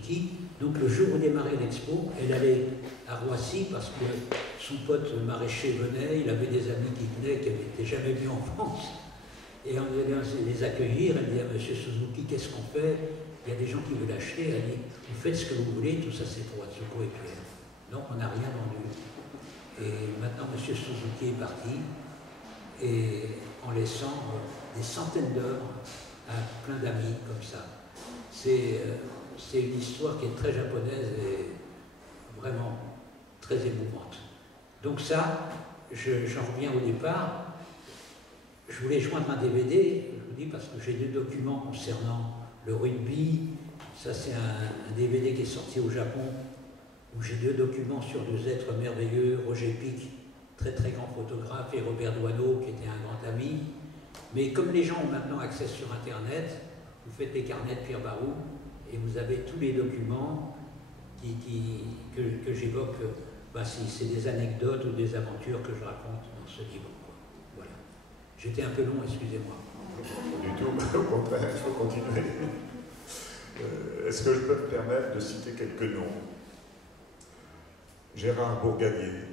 Suzuki. Donc le jour où démarrait l'expo, elle allait à Roissy parce que son pote maraîcher venait, il avait des amis qui venaient, qui n'étaient jamais venus en France. Et on allait les accueillir, elle dit à Monsieur Suzuki, qu'est-ce qu'on fait? Il y a des gens qui veulent acheter, elle dit, vous faites ce que vous voulez, tout ça c'est pour Atsuko et Pierre. Donc on n'a rien vendu. Et maintenant Monsieur Suzuki est parti, et en laissant des centaines d'œuvres à plein d'amis comme ça. C'est une histoire qui est très japonaise et vraiment très émouvante. Donc ça, j'en reviens au départ. Je voulais joindre un DVD, je vous dis, parce que j'ai deux documents concernant le rugby. Ça, c'est un DVD qui est sorti au Japon, où j'ai deux documents sur deux êtres merveilleux, Roger Pic, très très grand photographe, et Robert Doisneau, qui était un grand ami. Mais comme les gens ont maintenant accès sur Internet, vous faites les carnets de Pierre Barou, et vous avez tous les documents que j'évoque. Ben, c'est des anecdotes ou des aventures que je raconte dans ce livre. Voilà. J'étais un peu long, excusez-moi. Pas du tout, au contraire, il faut continuer. Est-ce que je peux me permettre de citer quelques noms? Gérard Bourgadier.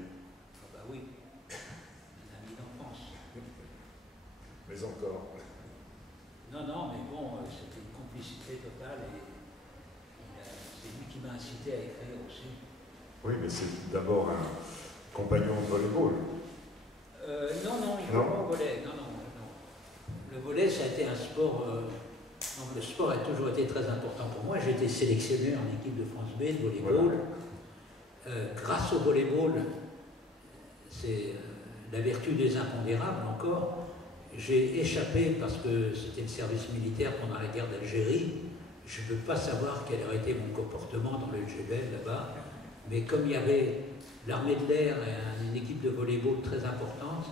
Ah bah oui, un ami d'enfance. Mais encore. Non, mais bon, c'était une complicité totale et c'est lui qui m'a incité à écrire aussi. Oui, mais c'est d'abord un compagnon de volleyball. Non, il ne faut pas au volley. Non. Le volley, ça a été un sport. Le sport a toujours été très important pour moi. J'ai été sélectionné en équipe de France B de volleyball. Voilà. Grâce au volleyball, c'est la vertu des impondérables encore. J'ai échappé parce que c'était le service militaire pendant la guerre d'Algérie. Je ne peux pas savoir quel aurait été mon comportement dans le LGBL là-bas. Mais comme il y avait l'armée de l'air et une équipe de volleyball très importante,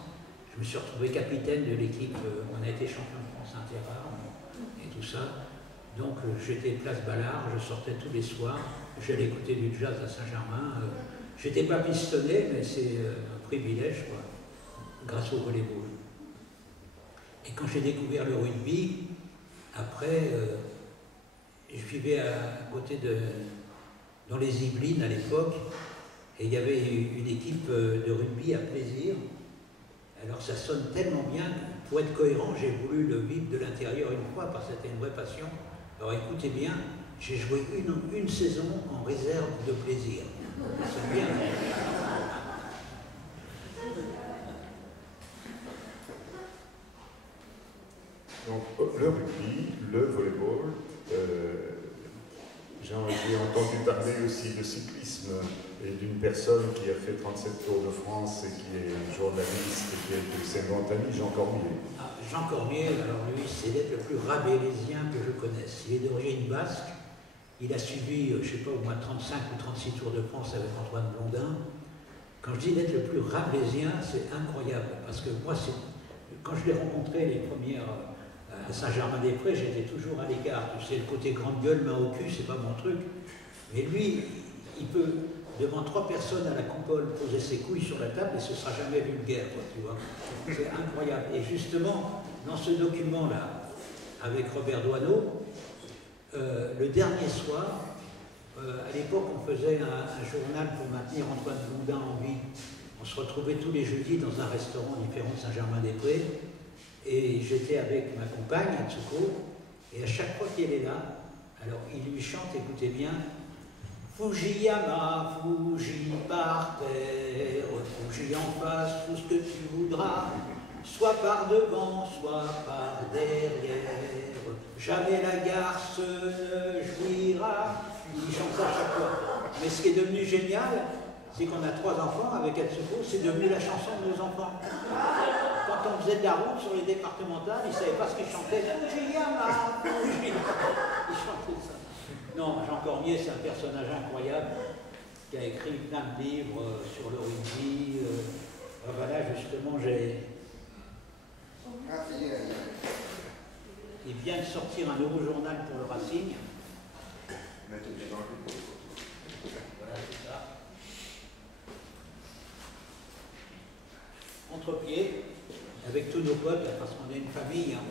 je me suis retrouvé capitaine de l'équipe. On a été champion de France interarmes et tout ça. Donc j'étais place Ballard, je sortais tous les soirs, j'allais écouter du jazz à Saint-Germain. J'étais pas pistonné, mais c'est un privilège, quoi, grâce au volleyball. Et quand j'ai découvert le rugby, après, je vivais à côté dans les Yvelines à l'époque, et il y avait une équipe de rugby à Plaisir. Alors ça sonne tellement bien, pour être cohérent, j'ai voulu le vivre de l'intérieur une fois, parce que c'était une vraie passion. Alors écoutez bien, j'ai joué une saison en réserve de Plaisir. C'est bien. Donc le rugby, le volleyball, j'ai entendu parler aussi de cyclisme et d'une personne qui a fait 37 Tours de France et qui est journaliste et qui a été aussi un grand ami, Jean Cormier. Ah, Jean Cormier, alors lui, c'est l'être le plus rabélésien que je connaisse. Il est d'origine basque, il a suivi, je ne sais pas, au moins 35 ou 36 Tours de France avec Antoine Blondin. Quand je dis l'être le plus rabélésien, c'est incroyable, parce que moi, quand je l'ai rencontré les premières à Saint-Germain-des-Prés, j'étais toujours à l'écart. Tu sais, le côté grande gueule, main au cul, c'est pas mon truc. Mais lui, il peut, devant 3 personnes à la coupole, poser ses couilles sur la table et ce sera jamais vulgaire, quoi, tu vois. C'est incroyable. Et justement, dans ce document-là, avec Robert Doisneau, le dernier soir, à l'époque, on faisait un journal pour maintenir Antoine Blondin en vie. On se retrouvait tous les jeudis dans un restaurant différent de Saint-Germain-des-Prés. Et j'étais avec ma compagne, Atsuko, et à chaque fois qu'elle est là, alors il lui chante, écoutez bien, Fujiyama, Fuji par terre, Fuji en face, tout ce que tu voudras, soit par devant, soit par derrière, jamais la garce ne jouira. Il chante ça à chaque fois. Mais ce qui est devenu génial, c'est qu'on a 3 enfants avec Atsuko, c'est devenu la chanson de nos enfants. Quand on faisait de la route sur les départementales, ils ne savaient pas ce qu'ils chantaient. Fujiyama, Fuji. Ils chantaient ça. Non, Jean Cormier, c'est un personnage incroyable qui a écrit plein de livres sur le rugby. Voilà, justement, il vient de sortir un nouveau journal pour le Racing. Voilà, c'est ça. Entre-pieds, avec tous nos potes, parce qu'on est une famille, hein,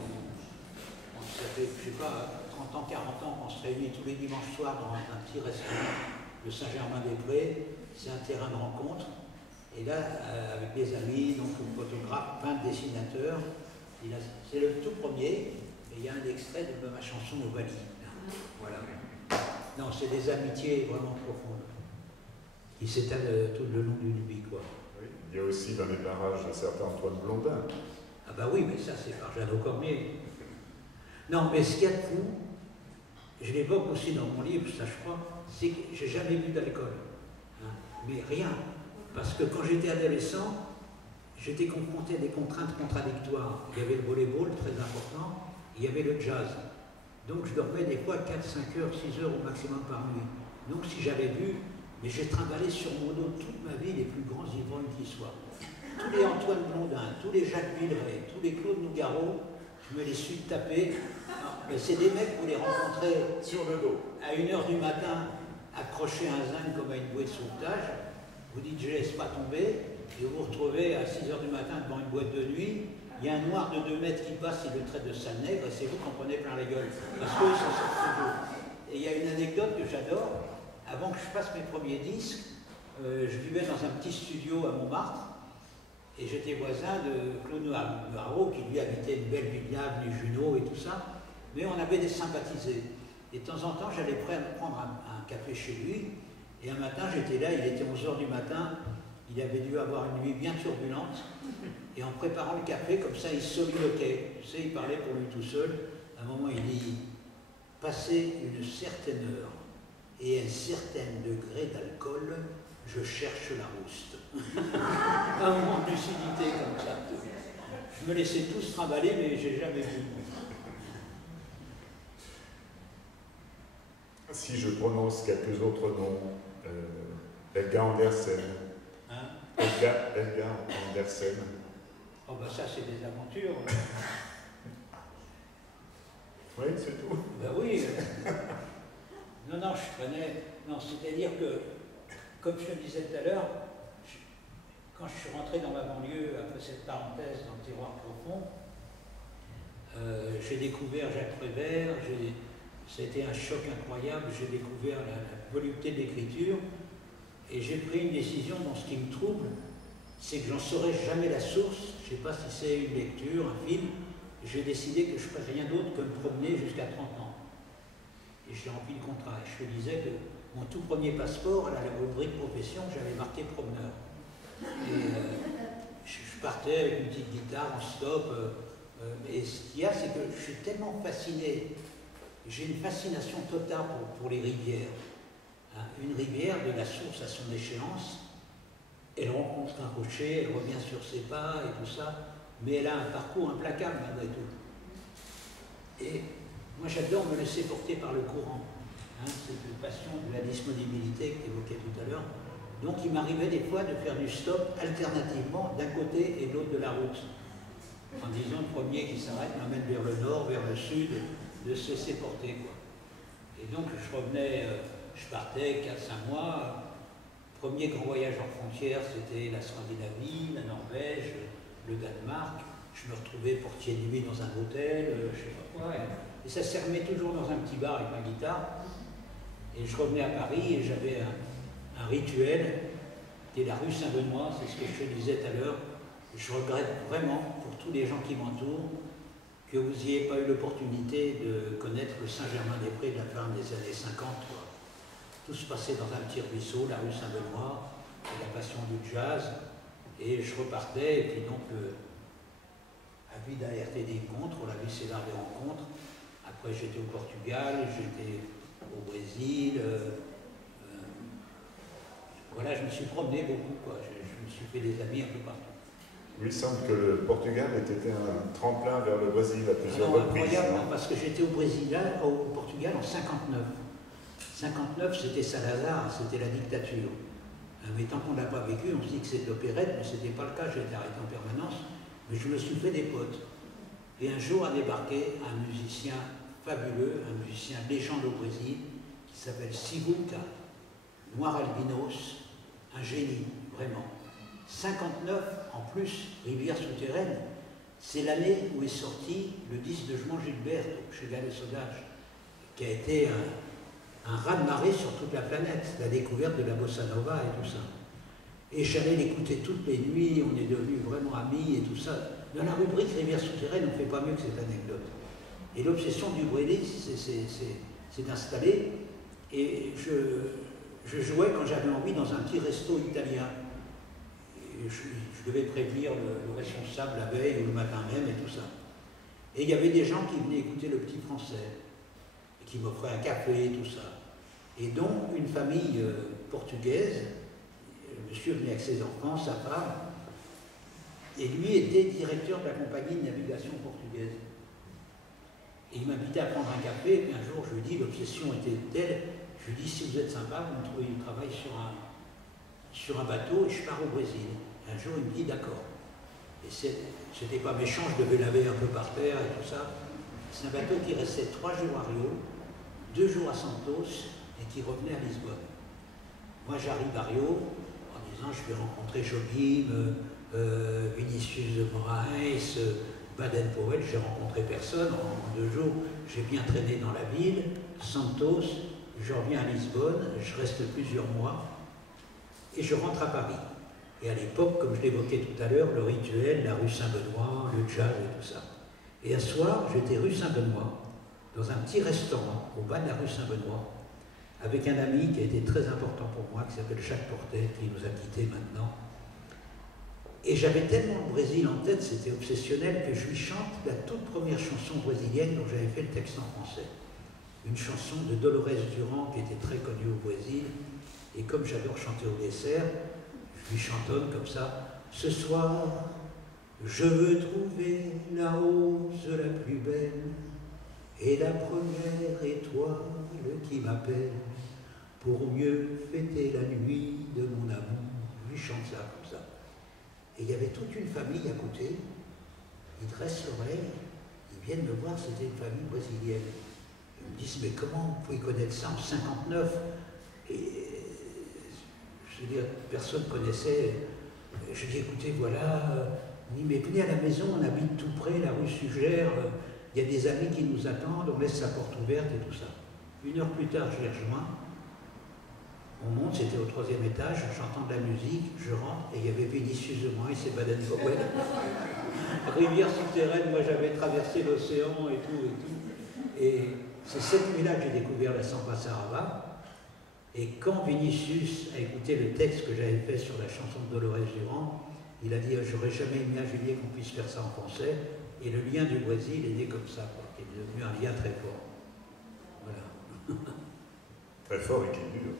on ça fait, je sais pas, 30 ans, 40 ans qu'on se réunit tous les dimanches soirs dans un petit restaurant de Saint-Germain-des-Prés. C'est un terrain de rencontre. Et là, avec des amis, donc photographes, peintres, dessinateurs, c'est le tout premier, et il y a un extrait de ma chanson Ovalie. Voilà. Non, c'est des amitiés vraiment profondes, qui s'étalent tout le long du Nubi, quoi. Oui. Il y a aussi dans les barrages un certain Antoine Blondin. Ah bah oui, mais ça c'est par Jeannot Cormier. Non, mais ce qu'il y a de fou, je l'évoque aussi dans mon livre, ça je crois, c'est que j'ai jamais bu d'alcool. Hein, mais rien. Parce que quand j'étais adolescent, j'étais confronté à des contraintes contradictoires. Il y avait le volleyball, très important, il y avait le jazz. Donc je dormais des fois 4, 5 heures, 6 heures au maximum par nuit. Donc si j'avais bu, mais j'ai trimballé sur mon dos toute ma vie les plus grands ivrognes qui soient. Tous les Antoine Blondin, tous les Jacques Villeray, tous les Claude Nougaro, je me les suis tapés. C'est des mecs, vous les rencontrez sur le dos à 1h du matin, accrochés à un zinc comme à une bouée de sauvetage. Vous dites je ne laisse pas tomber, et vous vous retrouvez à 6h du matin devant une boîte de nuit. Il y a un noir de 2 mètres qui passe, il le traite de sale nègre, et c'est vous qui en prenez plein la gueule. Parce qu'eux, ils s'en sortent toujours. Et il y a une anecdote que j'adore. Avant que je fasse mes premiers disques, je vivais dans un petit studio à Montmartre. Et j'étais voisin de Claude Nougaro, qui lui habitait une belle villa, avenue Junot et tout ça. Mais on avait des sympathisés. Et de temps en temps, j'allais prendre un café chez lui. Et un matin, j'étais là, il était 11h du matin. Il avait dû avoir une nuit bien turbulente. Et en préparant le café, comme ça, il soliloquait. Tu sais, il parlait pour lui tout seul. À un moment, il dit « Passé une certaine heure et un certain degré d'alcool, je cherche la rouste. » Un moment de lucidité comme ça. Je me laissais tous trimballer, mais j'ai jamais vu. Si je prononce quelques autres noms, Elga Andersen. Hein? Elga Andersen. Oh ben ça c'est des aventures. Oui, c'est tout. Ben oui. Non, non, je connais. Non, c'est-à-dire que, comme je le disais tout à l'heure, quand je suis rentré dans ma banlieue, après cette parenthèse dans le tiroir profond, j'ai découvert Jacques Prévert, c'était un choc incroyable, j'ai découvert la volupté de l'écriture, et j'ai pris une décision dans ce qui me trouble, c'est que j'en saurai jamais la source, je ne sais pas si c'est une lecture, un film, j'ai décidé que je ne ferais rien d'autre que me promener jusqu'à 30 ans. Et j'ai rempli le contrat. Et je te disais que mon tout premier passeport, à la rubrique profession, j'avais marqué promeneur. Et je partais avec une petite guitare en stop. Et ce qu'il y a, c'est que je suis tellement fasciné, j'ai une fascination totale pour les rivières. Hein, une rivière, de la source à son échéance, elle rencontre un rocher, elle revient sur ses pas et tout ça, mais elle a un parcours implacable malgré tout. Et moi j'adore me laisser porter par le courant. Hein, cette passion de la disponibilité que tu évoquais tout à l'heure. Donc il m'arrivait des fois de faire du stop alternativement d'un côté et de l'autre de la route. En disant le premier qui s'arrête m'amène vers le nord, vers le sud, de se laisser porter, quoi. Et donc je revenais, je partais 4-5 mois. Premier grand voyage en frontière, c'était la Scandinavie, la Norvège, le Danemark. Je me retrouvais portier de nuit dans un hôtel, je sais pas quoi. Et ça se remet toujours dans un petit bar avec ma guitare. Et je revenais à Paris et j'avais un rituel, qui est la rue Saint-Benoît, c'est ce que je te disais tout à l'heure. Je regrette vraiment, pour tous les gens qui m'entourent, que vous n'ayez pas eu l'opportunité de connaître le Saint-Germain-des-Prés de la fin des années 50. Quoi. Tout se passait dans un petit ruisseau, la rue Saint-Benoît, et la passion du jazz. Et je repartais, et puis donc, la vie d'un RTD contre, la vie c'est l'art des rencontres. Après j'étais au Portugal, j'étais au Brésil. Voilà, je me suis promené beaucoup, quoi. Je me suis fait des amis un peu partout. Oui, il semble que le Portugal ait été un tremplin vers le Brésil à plusieurs reprises. Incroyable, non, parce que j'étais au Portugal en 59. 59, c'était Salazar, c'était la dictature. Mais tant qu'on ne l'a pas vécu, on se dit que c'est de l'opérette, mais ce n'était pas le cas, j'étais arrêté en permanence. Mais je me suis fait des potes. Et un jour a débarqué un musicien fabuleux, un musicien légende au Brésil, qui s'appelle Sivuca, noir albinos, un génie, vraiment. 59, en plus, rivière souterraine, c'est l'année où est sorti le disque de Jean Gilbert chez Galet Sodage, qui a été un raz-de-marée sur toute la planète, la découverte de la bossa nova et tout ça. Et j'allais l'écouter toutes les nuits, on est devenus vraiment amis et tout ça. Dans la rubrique Rivière souterraine, on ne fait pas mieux que cette anecdote. Et l'obsession du Brelli s'est installée, et je jouais quand j'avais envie dans un petit resto italien. Et je devais prévenir le responsable la veille ou le matin même et tout ça. Et il y avait des gens qui venaient écouter le petit français, et qui m'offraient un café et tout ça. Et donc une famille portugaise, le monsieur venait avec ses enfants, sa femme, et lui était directeur de la compagnie de navigation portugaise. Et il m'invitait à prendre un café, et puis un jour je lui dis, l'obsession était telle, je lui dis, si vous êtes sympa, vous me trouvez du travail sur un bateau, et je pars au Brésil. Et un jour il me dit, d'accord. Et c'était pas méchant, je devais laver un peu par terre et tout ça. C'est un bateau qui restait 3 jours à Rio, 2 jours à Santos, et qui revenait à Lisbonne. Moi j'arrive à Rio, en disant, je vais rencontrer Jobim, Vinicius de Moraes, Baden-Powell, j'ai rencontré personne. En 2 jours, j'ai bien traîné dans la ville. Santos, je reviens à Lisbonne, je reste plusieurs mois et je rentre à Paris. Et à l'époque, comme je l'évoquais tout à l'heure, le rituel, la rue Saint-Benoît, le jazz et tout ça. Et un soir, j'étais rue Saint-Benoît, dans un petit restaurant au bas de la rue Saint-Benoît, avec un ami qui a été très important pour moi, qui s'appelle Jacques Portet, qui nous a quittés maintenant. Et j'avais tellement le Brésil en tête, c'était obsessionnel, que je lui chante la toute première chanson brésilienne dont j'avais fait le texte en français. Une chanson de Dolores Duran qui était très connue au Brésil. Et comme j'adore chanter au dessert, je lui chantonne comme ça. Ce soir, je veux trouver la rose la plus belle et la première étoile qui m'appelle pour mieux fêter la nuit de mon amour. Je lui chante ça comme ça. Et il y avait toute une famille à côté, ils dressent l'oreille, ils viennent me voir, c'était une famille brésilienne. Ils me disent, mais comment vous pouvez connaître ça en 59? Et je veux dire, personne ne connaissait. Je dis, écoutez, voilà, on dit, mais venez à la maison, on habite tout près, la rue Sugère, il y a des amis qui nous attendent, on laisse sa porte ouverte et tout ça. 1 heure plus tard, je les rejoins. On monte, c'était au 3e étage, j'entends de la musique, je rentre, et il y avait Vinicius de Moraes et Baden-Powell. Rivière souterraine, moi j'avais traversé l'océan et tout, et tout. Et c'est cette nuit-là que j'ai découvert la Samba Sarava. Et quand Vinicius a écouté le texte que j'avais fait sur la chanson de Dolores Duran, il a dit, j'aurais jamais imaginé qu'on puisse faire ça en français. Et le lien du Brésil est né comme ça, quoi, qui est devenu un lien très fort. Voilà. Très fort et qui dure.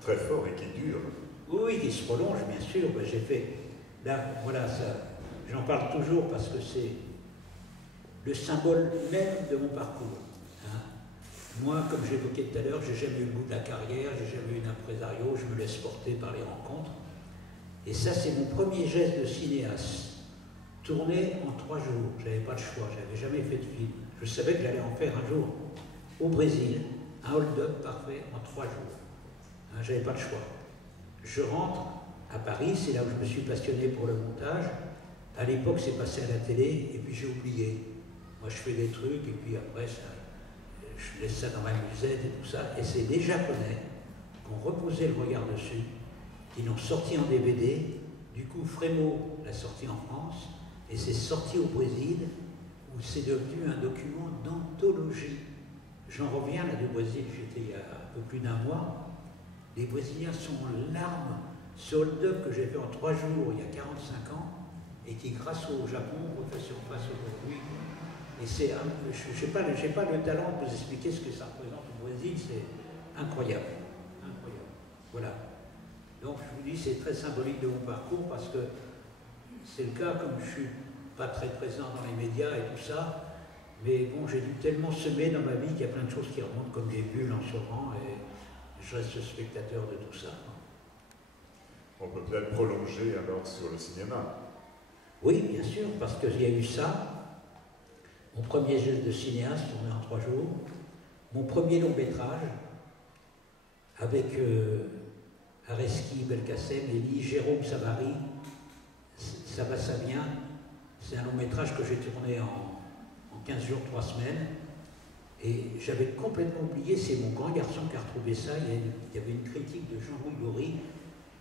Très fort et qui dure. Oui, qui se prolonge, bien sûr. Ben, j'ai fait, là, voilà, ça, j'en parle toujours parce que c'est le symbole même de mon parcours. Hein. Moi, comme j'évoquais tout à l'heure, j'ai jamais eu le goût de la carrière, j'ai jamais eu d'impresario, je me laisse porter par les rencontres. Et ça, c'est mon premier geste de cinéaste. Tourner en 3 jours, j'avais pas le choix, j'avais jamais fait de film. Je savais que j'allais en faire un jour. Au Brésil, un hold-up parfait en 3 jours. J'avais pas le choix. Je rentre à Paris, c'est là où je me suis passionné pour le montage. À l'époque, c'est passé à la télé, et puis j'ai oublié. Moi, je fais des trucs, et puis après, je laisse ça dans ma musette et tout ça. Et c'est les Japonais qui ont reposé le regard dessus, qui l'ont sorti en DVD. Du coup, Frémo l'a sorti en France, et c'est sorti au Brésil, où c'est devenu un document d'anthologie. J'en reviens là du Brésil, j'étais il y a un peu plus d'1 mois. Les Brésiliens sont en larmes. Ce hold-up que j'ai fait en 3 jours, il y a 45 ans, et qui, grâce au Japon, refait surface aujourd'hui. Et c'est, je n'ai pas le talent de vous expliquer ce que ça représente au Brésil, c'est incroyable. Incroyable. Voilà. Donc, je vous dis, c'est très symbolique de mon parcours, parce que c'est le cas, comme je ne suis pas très présent dans les médias et tout ça, mais bon, j'ai dû tellement semer dans ma vie qu'il y a plein de choses qui remontent comme des bulles en sauvant, et je reste spectateur de tout ça. On peut peut-être prolonger alors sur le cinéma. Oui, bien sûr, parce qu'il y a eu ça. Mon premier geste de cinéaste, tourné en 3 jours. Mon premier long métrage, avec Areski Belkacem, Elie, Jérôme Savary, ça va, ça vient. C'est un long métrage que j'ai tourné en 15 jours, 3 semaines. Et j'avais complètement oublié, c'est mon grand garçon qui a retrouvé ça. Il y avait une critique de Jean-Louis Gaury,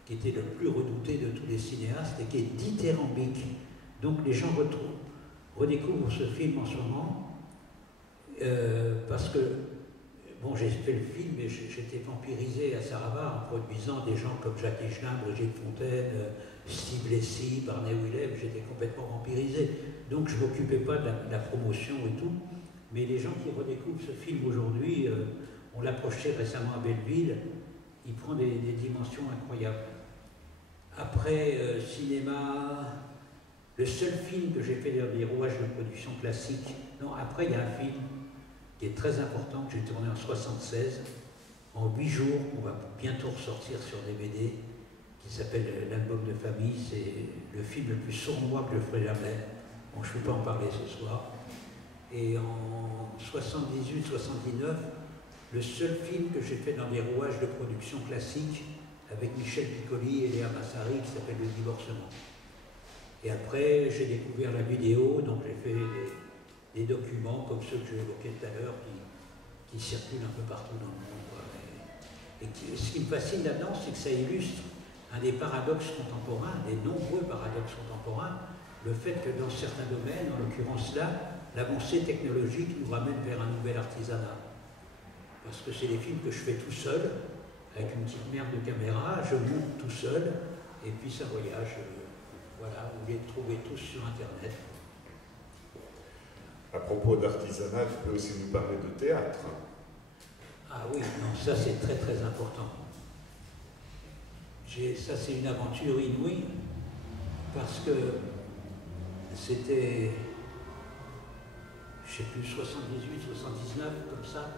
qui était le plus redouté de tous les cinéastes, et qui est dithyrambique. Donc les gens redécouvrent ce film en ce moment, parce que, bon, j'ai fait le film, et j'étais vampirisé à Sarava en produisant des gens comme Jacques Higelin, Brigitte Fontaine, Steve Lacy, Barney Willem, j'étais complètement vampirisé. Donc je ne m'occupais pas de la promotion et tout. Mais les gens qui redécouvrent ce film aujourd'hui, on l'a projeté récemment à Belleville, il prend des dimensions incroyables. Après, cinéma, le seul film que j'ai fait dans des rouages de production classique, non, après il y a un film qui est très important, que j'ai tourné en 1976, en 8 jours, on va bientôt ressortir sur DVD, qui s'appelle L'Album de famille. C'est le film le plus sournois que je ferai jamais. Bon, je ne peux pas en parler ce soir. Et en 78-79, le seul film que j'ai fait dans des rouages de production classique avec Michel Piccoli et Léa Massari, qui s'appelle Le Divorcement. Et après, j'ai découvert la vidéo, donc j'ai fait des documents comme ceux que j'ai évoqués tout à l'heure, qui circulent un peu partout dans le monde. Ce qui me fascine là-dedans, c'est que ça illustre un des paradoxes contemporains, des nombreux paradoxes contemporains, le fait que dans certains domaines, en l'occurrence là, l'avancée technologique nous ramène vers un nouvel artisanat. Parce que c'est des films que je fais tout seul, avec une petite merde de caméra, je monte tout seul, et puis ça voyage. Voilà, vous les trouvez tous sur Internet. À propos d'artisanat, tu peux aussi nous parler de théâtre. Ah oui, non, ça c'est très très important. Ça c'est une aventure inouïe, parce que c'était, je ne sais plus, 78, 79, comme ça.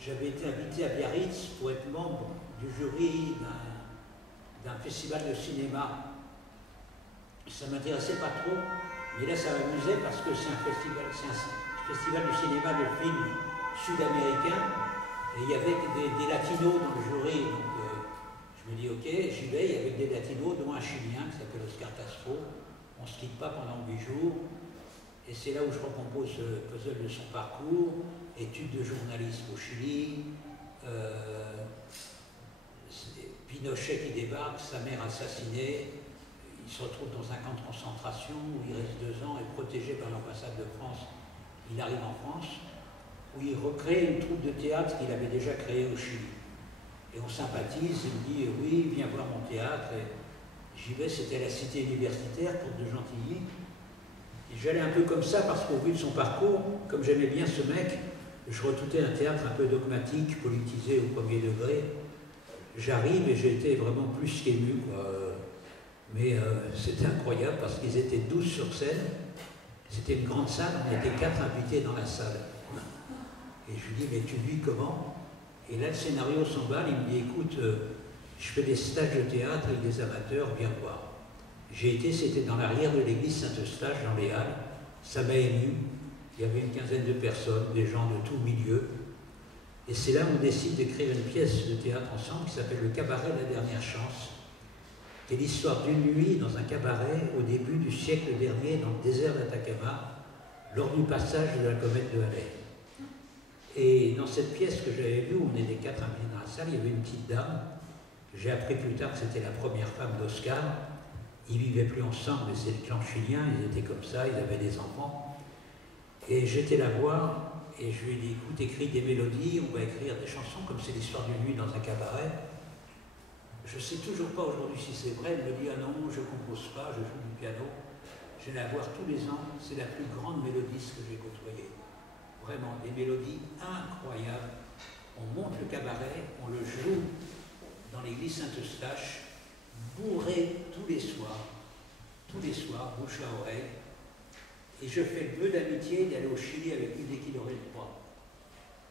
J'avais été invité à Biarritz pour être membre du jury d'un festival de cinéma. Ça ne m'intéressait pas trop, mais là ça m'amusait parce que c'est un festival de cinéma de films sud-américains, et il y avait des latinos dans le jury, donc je me dis ok, j'y vais, il y avait des latinos, dont un Chilien qui s'appelle Oscar Castro. On ne se quitte pas pendant 8 jours, et c'est là où je recompose ce puzzle de son parcours, études de journalisme au Chili, Pinochet qui débarque, sa mère assassinée, il se retrouve dans un camp de concentration où il reste 2 ans et protégé par l'ambassade de France. Il arrive en France, où il recrée une troupe de théâtre qu'il avait déjà créée au Chili. Et on sympathise, il me dit oui, viens voir mon théâtre. J'y vais, c'était la cité universitaire, Porte de Gentilly. Et j'allais un peu comme ça parce qu'au vu de son parcours, comme j'aimais bien ce mec, je redoutais un théâtre un peu dogmatique, politisé au premier degré. J'arrive et j'ai été vraiment plus qu'ému, quoi. Mais c'était incroyable parce qu'ils étaient 12 sur scène. C'était une grande salle, on était 4 invités dans la salle. Et je lui dis, mais tu vis comment? Et là, le scénario s'emballe, il me dit, écoute, je fais des stages de théâtre avec des amateurs, viens voir. J'ai été, c'était dans l'arrière de l'église Saint-Eustache, dans les Halles. Ça m'a ému. Il y avait une quinzaine de personnes, des gens de tout milieu. Et c'est là où on décide d'écrire une pièce de théâtre ensemble qui s'appelle Le Cabaret de la Dernière Chance, qui est l'histoire d'une nuit dans un cabaret au début du siècle dernier dans le désert d'Atacama, lors du passage de la comète de Halley. Et dans cette pièce que j'avais vue, où on était 4 invités dans la salle, il y avait une petite dame. J'ai appris plus tard que c'était la première femme d'Oscar. Ils ne vivaient plus ensemble, mais c'est le clan chilien, ils étaient comme ça, ils avaient des enfants. Et j'étais la voir, et je lui ai dit, écoute, écris des mélodies, on va écrire des chansons, comme c'est l'histoire d'une nuit dans un cabaret. Je ne sais toujours pas aujourd'hui si c'est vrai, elle me dit, ah non, je ne compose pas, je joue du piano. Je vais la voir tous les ans, c'est la plus grande mélodiste que j'ai côtoyée. Vraiment, des mélodies incroyables. On monte le cabaret, on le joue dans l'église Saint-Eustache, bourré tous les soirs, bouche à oreille. Et je fais le vœu d'amitié d'aller au Chili avec une dès qu'il aurait le droit.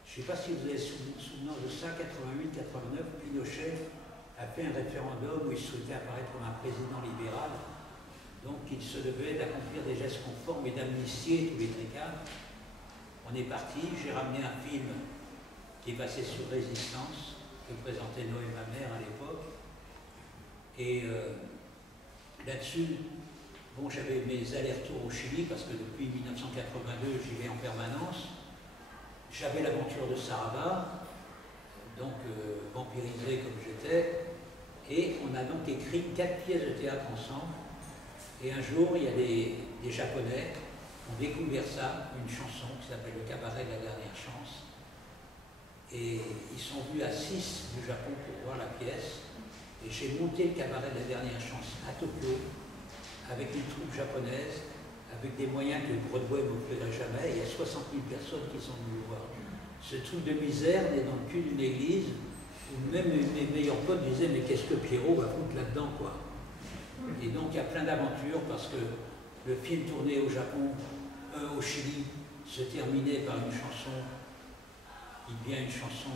Je ne sais pas si vous avez souvenir de ça, 88-89, Pinochet a fait un référendum où il souhaitait apparaître comme un président libéral. Donc il se devait d'accomplir des gestes conformes et d'amnistier tous les tricards. On est parti, j'ai ramené un film qui est passé sur Résistance, que présentait Noé ma mère à l'époque. Et là-dessus, bon, j'avais mes allers-retours au Chili parce que depuis 1982, j'y vais en permanence. J'avais l'aventure de Saraba, donc vampirisé comme j'étais, et on a donc écrit 4 pièces de théâtre ensemble. Et un jour, il y a des Japonais qui ont découvert ça, une chanson qui s'appelle Le Cabaret de la Dernière Chance. Et ils sont venus à 6 du Japon pour voir la pièce. Et j'ai monté le Cabaret de la Dernière Chance à Tokyo, avec une troupe japonaise, avec des moyens que Broadway ne m'offrirait jamais. Et il y a 60 000 personnes qui sont venues voir. Ce truc de misère né dans le cul d'une église, où même mes meilleurs potes disaient « Mais qu'est-ce que Pierrot va foutre là-dedans, quoi ?» Et donc il y a plein d'aventures parce que le film tourné au Japon, au Chili, se terminait par une chanson qui devient une chanson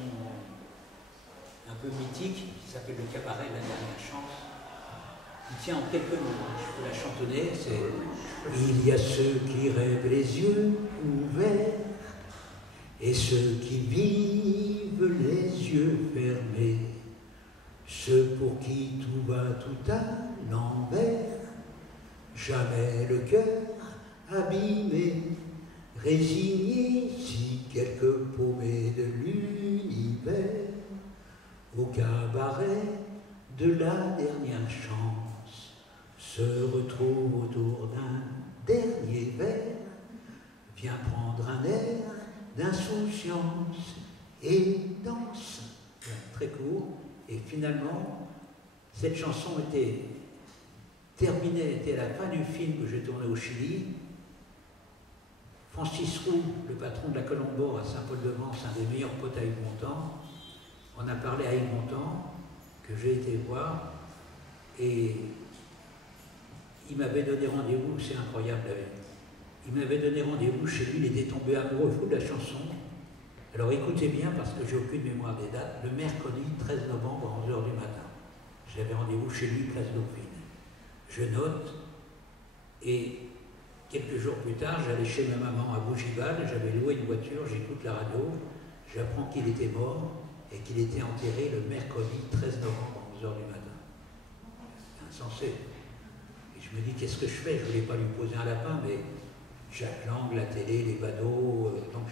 un peu mythique, qui s'appelle Le Cabaret de la Dernière Chance. Il tient en quelques mots, je peux la chantonner, c'est « Il y a ceux qui rêvent les yeux ouverts et ceux qui vivent les yeux fermés, ceux pour qui tout va tout à l'envers, jamais le cœur abîmé, résigné si quelque paumé de l'univers, au cabaret de la dernière chance, se retrouve autour d'un dernier verre, vient prendre un air d'insouciance et danse. » Très court. Et finalement, cette chanson était terminée, était à la fin du film que j'ai tourné au Chili. Francis Roux, le patron de la Colombo à Saint-Paul-de-Vence, un des meilleurs potes à Yves Montand, on a parlé à Yves Montand, que j'ai été voir, et il m'avait donné rendez-vous, c'est incroyable la vie. Il m'avait donné rendez-vous chez lui, il était tombé amoureux fou de la chanson. Alors écoutez bien, parce que j'ai aucune mémoire des dates, le mercredi 13 novembre à 11h du matin. J'avais rendez-vous chez lui, place Dauphine. Je note, et quelques jours plus tard, j'allais chez ma maman à Bougival, j'avais loué une voiture, j'écoute la radio, j'apprends qu'il était mort et qu'il était enterré le mercredi 13 novembre à 11h du matin. C'est insensé. Et je me dis, qu'est-ce que je fais? Je ne voulais pas lui poser un lapin, mais Jacques Lang, la télé, les badauds, donc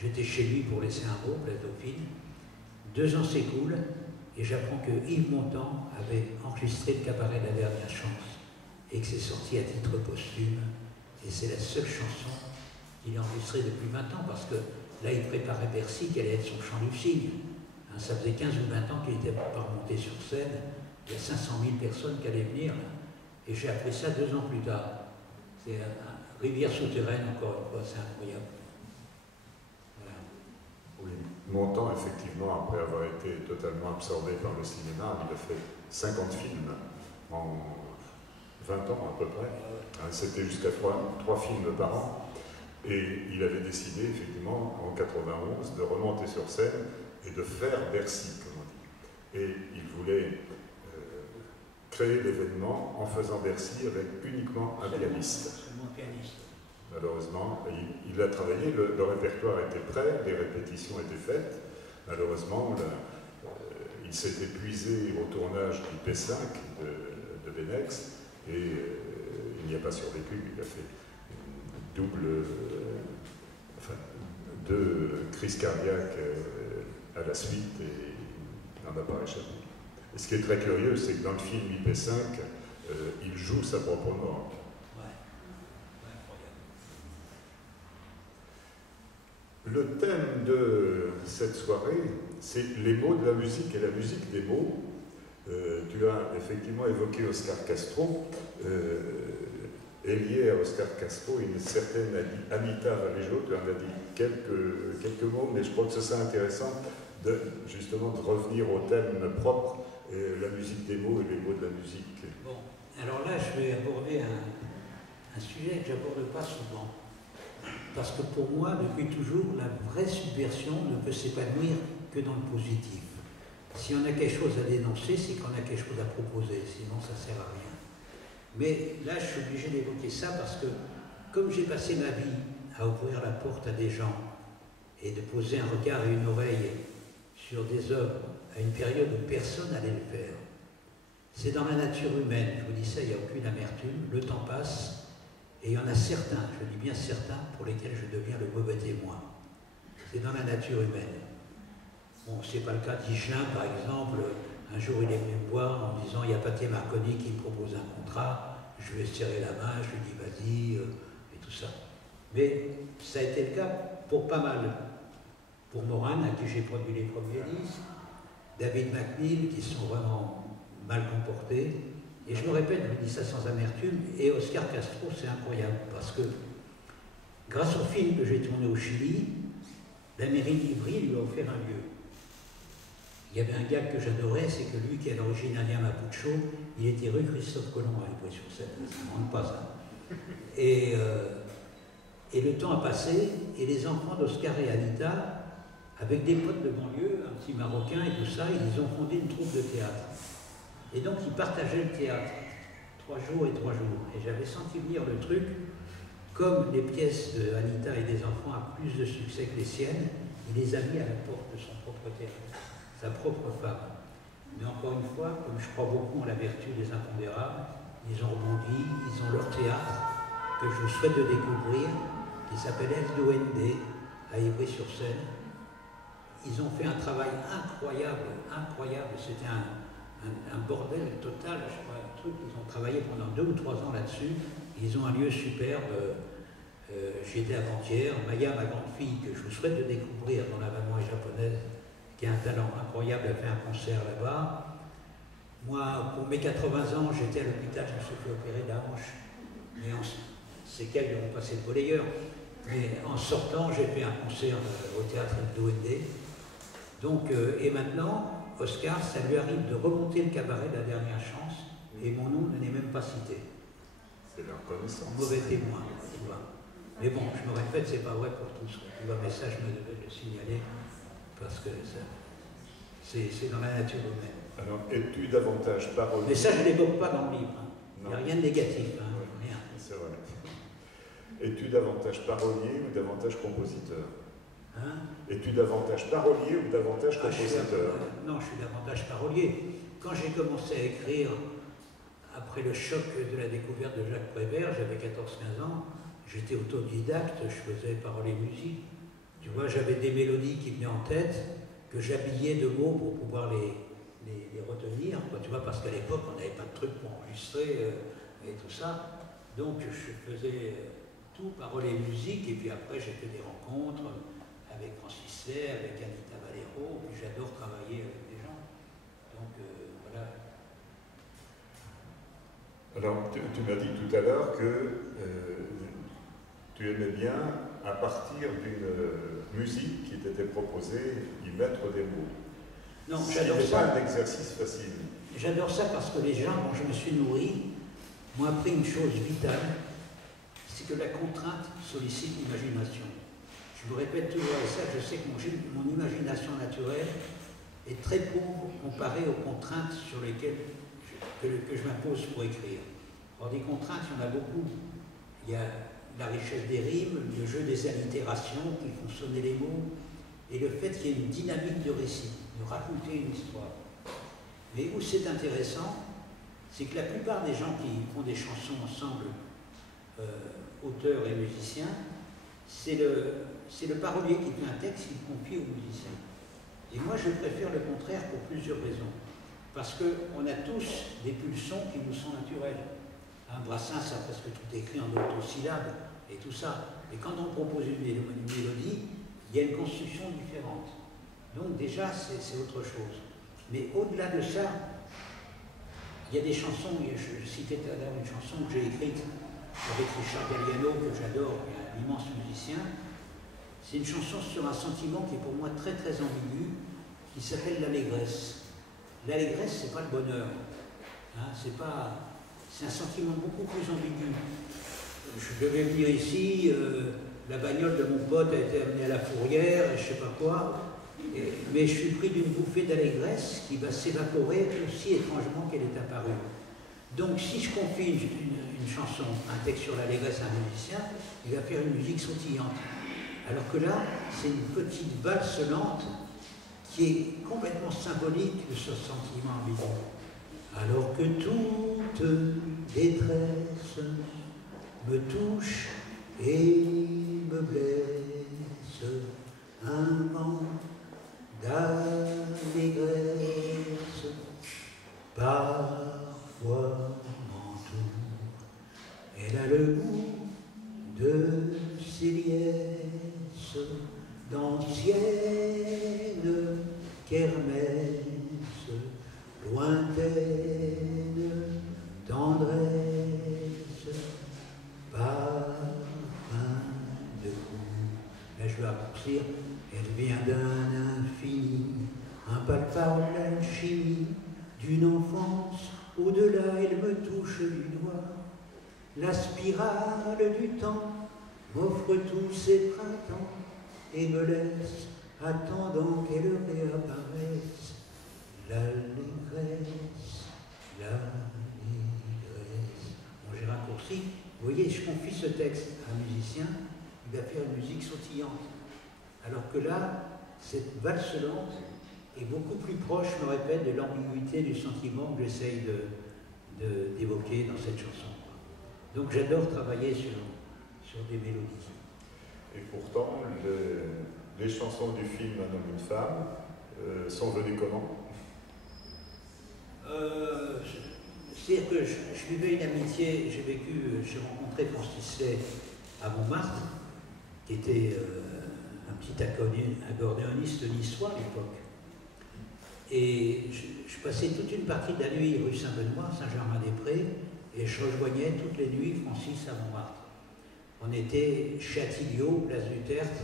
j'étais chez lui pour laisser un mot, place Dauphine. 2 ans s'écoulent et j'apprends que Yves Montand avait enregistré le Cabaret de la Dernière Chance et que c'est sorti à titre posthume. Et c'est la seule chanson qu'il a enregistrée depuis 20 ans parce que là, il préparait Bercy, qui allait être son chant du cygne. Hein, ça faisait 15 ou 20 ans qu'il n'était pas remonté sur scène. Il y a 500 000 personnes qui allaient venir. Là. Et j'ai appris ça 2 ans plus tard. C'est Rivière souterraine, encore une fois, c'est incroyable. Oui, Montand, effectivement, après avoir été totalement absorbé par le cinéma, il a fait 50 films en 20 ans à peu près. C'était jusqu'à 3 films par an. Et il avait décidé, effectivement, en 91, de remonter sur scène et de faire Bercy, comme on dit. Et il voulait créer l'événement en faisant Bercy avec uniquement un pianiste. Malheureusement, il a travaillé, le répertoire était prêt, les répétitions étaient faites. Malheureusement, il s'est épuisé au tournage du P5 de Benex et il n'y a pas survécu. Il a fait une 2 crises cardiaques à la suite et il n'en a pas échappé. Et ce qui est très curieux, c'est que dans le film IP5, il joue sa propre mort. Le thème de cette soirée, c'est les mots de la musique et la musique des mots. Tu as effectivement évoqué Oscar Castro. Et lié à Oscar Castro, une certaine Anita Vallejo, tu en as dit quelques mots, mais je crois que ce serait intéressant justement de revenir au thème propre, la musique des mots et les mots de la musique. Bon, alors là, je vais aborder un sujet que je n'aborde pas souvent. Parce que pour moi, depuis toujours, la vraie subversion ne peut s'épanouir que dans le positif. Si on a quelque chose à dénoncer, c'est qu'on a quelque chose à proposer, sinon ça ne sert à rien. Mais là, je suis obligé d'évoquer ça parce que, comme j'ai passé ma vie à ouvrir la porte à des gens et de poser un regard et une oreille sur des œuvres à une période où personne n'allait le faire, C'est dans la nature humaine, je vous dis ça, il n'y a aucune amertume, le temps passe, et il y en a certains, je dis bien certains, pour lesquels je deviens le mauvais témoin. C'est dans la nature humaine. Bon, c'est pas le cas d'Higelin, par exemple. Un jour, il est venu me voir en me disant, il y a Pathé Marconi qui me propose un contrat, je lui ai serré la main, je lui ai dit, vas-y, et tout ça. Mais ça a été le cas pour pas mal. Pour Morin, à qui j'ai produit les premiers disques, David McNeil, qui sont vraiment mal comportés. Et je me répète, je dis ça sans amertume, et Oscar Castro, c'est incroyable, parce que grâce au film que j'ai tourné au Chili, la mairie d'Ivry lui a offert un lieu. Il y avait un gag que j'adorais, c'est que lui, qui est à l'origine indien Mapucho, il était rue Christophe Colomb à Ivry-sur-Seine, ça ne manque pas ça. Et le temps a passé, et les enfants d'Oscar et Anita, avec des potes de banlieue, un petit Marocain et tout ça, ils ont fondé une troupe de théâtre. Et donc ils partageaient le théâtre, 3 jours et 3 jours. Et j'avais senti venir le truc, comme les pièces de Anita et des enfants ont plus de succès que les siennes, il les a mis à la porte de son propre théâtre, sa propre femme. Mais encore une fois, comme je crois beaucoup en la vertu des impondérables, ils ont rebondi, ils ont leur théâtre, que je vous souhaite de découvrir, qui s'appelle El Duende, à Ivry-sur-Seine. Ils ont fait un travail incroyable, incroyable. C'était un bordel total, je crois, un truc. Ils ont travaillé pendant 2 ou 3 ans là-dessus. Ils ont un lieu superbe. J'y étais avant-hier. Maya, ma grande fille, que je vous souhaite de découvrir dans la maman japonaise, qui a un talent incroyable, a fait un concert là-bas. Moi, pour mes 80 ans, j'étais à l'hôpital, je me suis fait opérer de la hanche. Mais c'est qu'elles ont passé le volleyeur. Mais en sortant, j'ai fait un concert au théâtre El Duende. Donc, et maintenant, Oscar, ça lui arrive de remonter le cabaret de la dernière chance, et mon nom n'est même pas cité. C'est la reconnaissance. Mauvais témoin, tu vois. Mais bon, je me répète, c'est pas vrai pour tous. Tu vois, mais ça, je me devais le signaler, parce que c'est dans la nature humaine. Alors, es-tu davantage parolier? Mais ça, je ne l'évoque pas dans le livre. Hein. Il n'y a rien de négatif. Hein. Ouais, Rien. c'est vrai. Es-tu davantage parolier ou davantage compositeur? Hein? Es-tu davantage parolier ou davantage compositeur? Non, je suis davantage parolier. Quand j'ai commencé à écrire, après le choc de la découverte de Jacques Prévert, j'avais 14-15 ans, j'étais autodidacte, je faisais paroles et musique. Tu vois, j'avais des mélodies qui venaient en tête, que j'habillais de mots pour pouvoir les retenir, quoi, tu vois, parce qu'à l'époque, on n'avait pas de trucs pour enregistrer et tout ça. Donc, je faisais tout, paroles et musique, et puis après, j'ai fait des rencontres avec Francis Serre, avec Anita Valero, puis j'adore travailler avec des gens. Donc, voilà. Alors, tu m'as dit tout à l'heure que tu aimais bien, à partir d'une musique qui t'était proposée, y mettre des mots. Non, j'adore ça. C'est pas un exercice facile. J'adore ça parce que les gens dont je me suis nourri m'ont appris une chose vitale, c'est que la contrainte sollicite l'imagination. Je vous répète toujours ça, je sais que mon imagination naturelle est très pauvre comparée aux contraintes sur lesquelles que je m'impose pour écrire. Alors des contraintes, il y en a beaucoup. Il y a la richesse des rimes, le jeu des allitérations qui font sonner les mots, et le fait qu'il y ait une dynamique de récit, de raconter une histoire. Mais où c'est intéressant, c'est que la plupart des gens qui font des chansons ensemble, auteurs et musiciens, c'est le parolier qui fait un texte qu'il confie au musicien. Et moi, je préfère le contraire pour plusieurs raisons. Parce qu'on a tous des pulsions qui nous sont naturelles. Un Brassens, ça presque tout écrit en octosyllabes et tout ça. Et quand on propose une mélodie, il y a une construction différente. Donc déjà, c'est autre chose. Mais au-delà de ça, il y a des chansons, je citais tout à l'heure une chanson que j'ai écrite avec Richard Galliano, que j'adore, qui est un immense musicien. C'est une chanson sur un sentiment qui est pour moi très très ambigu, qui s'appelle l'allégresse. L'allégresse, c'est pas le bonheur. Hein, c'est un sentiment beaucoup plus ambigu. Je devais venir ici, la bagnole de mon pote a été amenée à la fourrière, et je sais pas quoi, mais je suis pris d'une bouffée d'allégresse qui va s'évaporer aussi étrangement qu'elle est apparue. Donc si je confie une chanson, un texte sur l'allégresse à un musicien, il va faire une musique sautillante. Alors que là, c'est une petite valse lente qui est complètement symbolique de ce sentiment ambigu. Alors que toute détresse me touche et me blesse, un vent d'allégresse parfois m'entoure. Elle a le goût de ces liesses d'anciennes kermesses, lointaine tendresse, parfum de goût. Là, je vais raccourcir. Elle vient d'un infini, impalpable alchimie, d'une enfance au-delà. Elle me touche du doigt. La spirale du temps m'offre tous ses printemps et me laisse, attendant qu'elle réapparaisse, l'allégresse, l'allégresse. Bon, j'ai raccourci. Vous voyez, je confie ce texte à un musicien, il va faire une musique sautillante. Alors que là, cette valse lente est beaucoup plus proche, je me répète, de l'ambiguïté du sentiment que j'essaye d'évoquer dans cette chanson. Donc j'adore travailler sur des mélodies. Et pourtant, les chansons du film Un homme, une femme sont venues comment? C'est-à-dire que je vivais une amitié, j'ai rencontré Francis Lay à Montmartre, qui était un petit accordéoniste niçois à l'époque. Et je passais toute une partie de la nuit rue Saint-Benoît, Saint-Germain-des-Prés, et je rejoignais toutes les nuits Francis à Montmartre. On était chez Attilio, place du Tertre,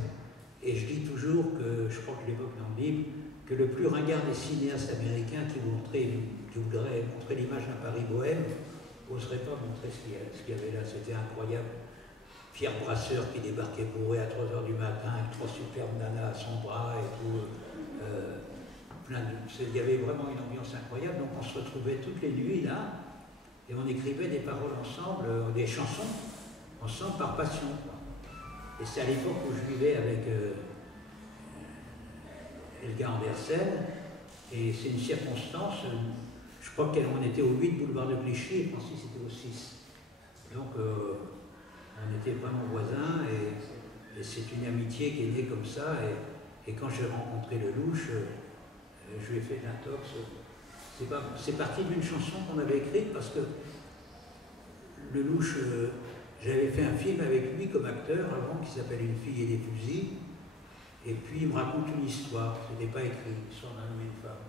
et je dis toujours que, je crois que je l'évoque dans le livre, que le plus ringard des cinéastes américains qui voudrait montrer l'image d'un Paris bohème, n'oserait pas montrer ce qu'il y avait là. C'était incroyable. Pierre Brasseur qui débarquait bourré à 3 h du matin, avec 3 superbes nanas à son bras et tout. Il y avait vraiment une ambiance incroyable, donc on se retrouvait toutes les nuits là, et on écrivait des paroles ensemble, des chansons ensemble par passion. Et c'est à l'époque où je vivais avec Elga Andersen, et c'est une circonstance, je crois qu'on était au 8 boulevard de Clichy et Francis était au 6. Donc on était vraiment voisins, et c'est une amitié qui est née comme ça, et quand j'ai rencontré Lelouch, je lui ai fait de l'intox. C'est parti d'une chanson qu'on avait écrite parce que Lelouch, j'avais fait un film avec lui comme acteur avant qui s'appelle Une fille et des fusils, et puis il me raconte une histoire, ce n'était pas écrit, l'histoire d'un homme et une femme.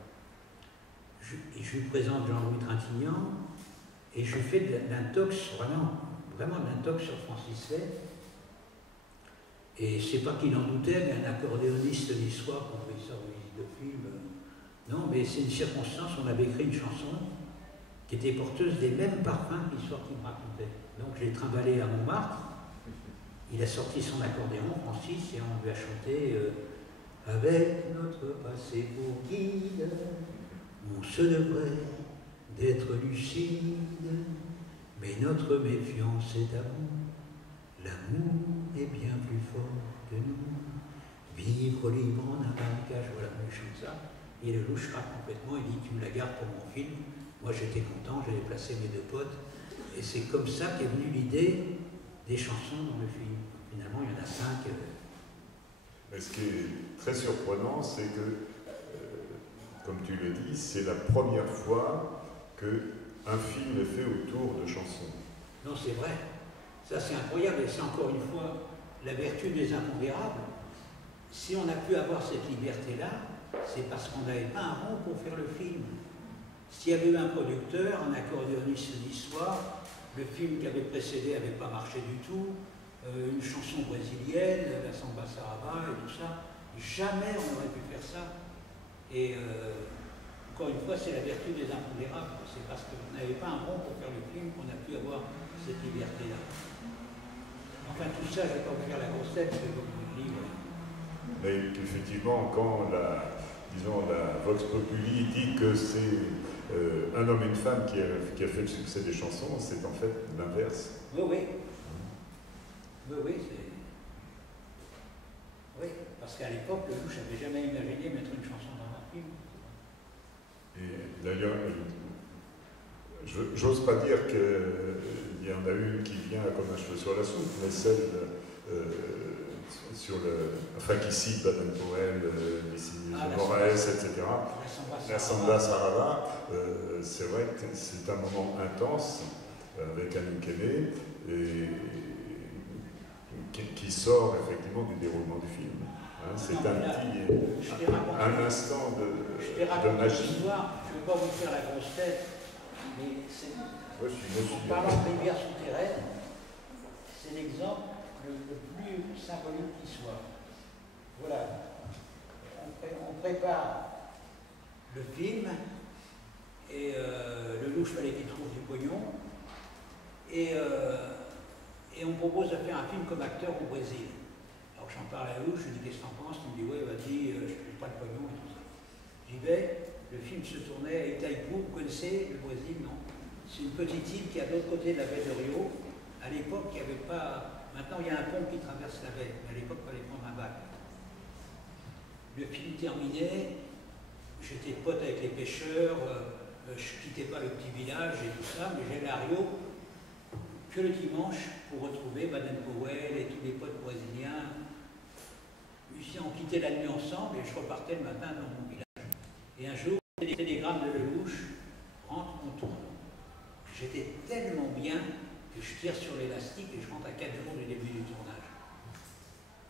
Je lui présente Jean-Louis Trintignant et je lui fais de l'intox, vraiment de l'intox sur Francis Lay. Et c'est pas qu'il en doutait, mais un accordéoniste niçois, qu'on fait ça au visite de film. Non, mais c'est une circonstance, on avait écrit une chanson qui était porteuse des mêmes parfums que l'histoire qu'il me racontait. Donc je l'ai trimballé à Montmartre, il a sorti son accordéon, Francis, et on lui a chanté avec notre passé pour guide, on se devrait d'être lucide, mais notre méfiance est à vous. L'amour est bien plus fort que nous. Vivre libre en un marécage, voilà, je chante ça. Et Lelouch craque complètement, il dit tu me la gardes pour mon film. Moi j'étais content, j'avais placé mes 2 potes. Et c'est comme ça qu'est venue l'idée des chansons dans le film. Finalement, il y en a 5. Mais ce qui est très surprenant, c'est que, comme tu le dis, c'est la première fois qu'un film est fait autour de chansons. Non, c'est vrai. Ça, c'est incroyable. Et c'est encore une fois la vertu des impondérables. Si on a pu avoir cette liberté-là, c'est parce qu'on n'avait pas un rond pour faire le film. S'il y avait eu un producteur, un accordéoniste niçois, le film qui avait précédé n'avait pas marché du tout, une chanson brésilienne, la samba saraba et tout ça, jamais on aurait pu faire ça. Et encore une fois, c'est la vertu des impondérables. C'est parce qu'on n'avait pas un rond pour faire le film qu'on a pu avoir cette liberté-là. Enfin, tout ça, je ne vais pas vous faire la grosse tête, je vais vous le dire. Mais effectivement, quand la Vox Populi dit que c'est un homme et une femme qui a fait le succès des chansons, c'est en fait l'inverse. Oui, parce qu'à l'époque, Lelouch n'avait jamais imaginé mettre une chanson dans un film. Et d'ailleurs, J'ose pas dire qu'il y en a une qui vient comme un cheveu sur la soupe, mais celle enfin qui cite Baden-Powell, Moraes, etc. La Samba Sarava, c'est vrai que c'est un moment intense avec Annie Kenney et qui sort effectivement du déroulement du film. Hein, c'est un instant de magie. Je ne veux pas vous faire la grosse tête, mais en parlant de rivière souterraine, c'est l'exemple le plus symbolique qui soit. Voilà. On prépare le film et Lelouch fallait qu'il trouve du pognon et on propose de faire un film comme acteur au Brésil. Alors j'en parle à Lelouch, je lui dis qu'est-ce que t'en penses? Il me dit ouais vas-y, je n'ai pas de pognon et tout ça. J'y vais, le film se tournait à Itaipu, vous connaissez le Brésil, non? C'est une petite île qui est à l'autre côté de la baie de Rio. À l'époque, il n'y avait pas. Maintenant, il y a un pont qui traverse la baie, mais à l'époque, il fallait prendre un bac. Le film terminé, j'étais pote avec les pêcheurs, je ne quittais pas le petit village et tout ça, mais j'allais à Rio que le dimanche pour retrouver Baden-Powell et tous les potes brésiliens. On quittait la nuit ensemble et je repartais le matin dans mon village. Et un jour, les télégrammes de Lelouch rentrent, on tourne. J'étais tellement bien que je tire sur l'élastique et je rentre à 4 jours du début du tournage.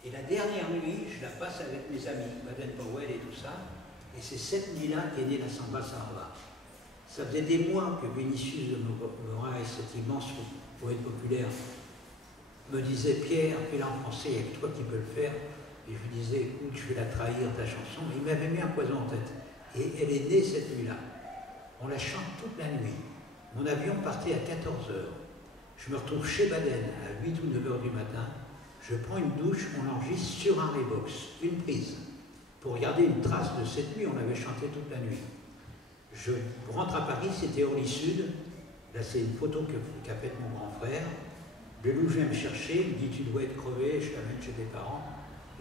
Et la dernière nuit, je la passe avec mes amis, Baden-Powell et tout ça, et c'est cette nuit-là qu'est née la Samba Sarava. Ça faisait des mois que Vinicius de Moraes, cet immense poète populaire, me disait « Pierre, fais-la en français, il n'y a que toi qui peux le faire ». Et je lui disais « Écoute, je vais la trahir, ta chanson ». Il m'avait mis un poison en tête. Et elle est née cette nuit-là. On la chante toute la nuit. Mon avion partait à 14 h. Je me retrouve chez Baden à 8 ou 9 h du matin. Je prends une douche, on l'enregistre sur un Revox, une prise, pour regarder une trace de cette nuit. On avait chanté toute la nuit. Je rentre à Paris, c'était Orly Sud. Là, c'est une photo qu'a faite mon grand frère. Lelouch vient me chercher, il me dit « Tu dois être crevé, je t'amène chez tes parents ».